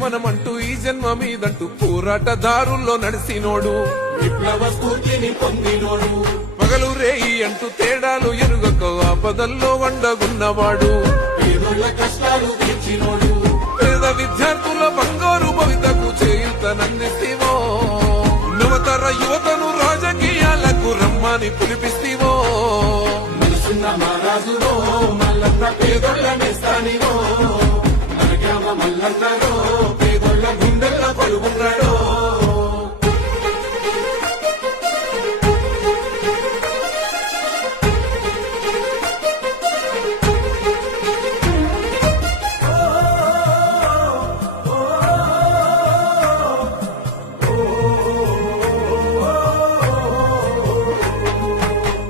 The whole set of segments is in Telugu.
మనమంటూ ఈ జన్మ మీదంటూ పోరాటదారుల్లో నడిసినోడు, విప్లవ స్ఫూర్తిని పొందినోడు, పగలు రేయి అంటూ తేడాలు ఎరుగక ఆపదల్లో వండగున్నవాడు, పేదోళ్ళ కష్టాలు తీర్చినోడు, పేద విద్యార్థుల బంగారు భవితకు చేయుతనందిస్తేవో, నవతర యువతను రాజకీయాలకు రమ్మని పిలిపిస్తేవో, మనసున్న మహారాజువో మల్లన్న పేదోళ్ళ నేస్తానివో, మన గ్రామ మల్లన్నరో పేదోళ్ళ గుండెల్ల పలువున్నాడో.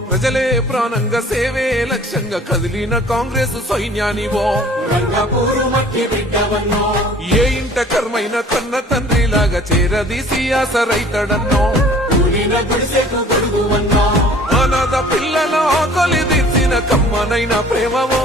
ప్రజలే ప్రాణంగా సేవే లక్ష్యంగా కదిలిన కాంగ్రెస్ సైన్యానివో, రంగపూరు మట్టి బిడ్డవన్నో, ఏ ఇంట కర్మైన కన్న తండ్రిలాగా చేరదీసి ఆసరైతడన్నో, కూలిన గుడిసెకు గొడుగువన్నో, అనాథ పిల్లల ఆకలి తీర్చిన కమ్మనైన ప్రేమవో,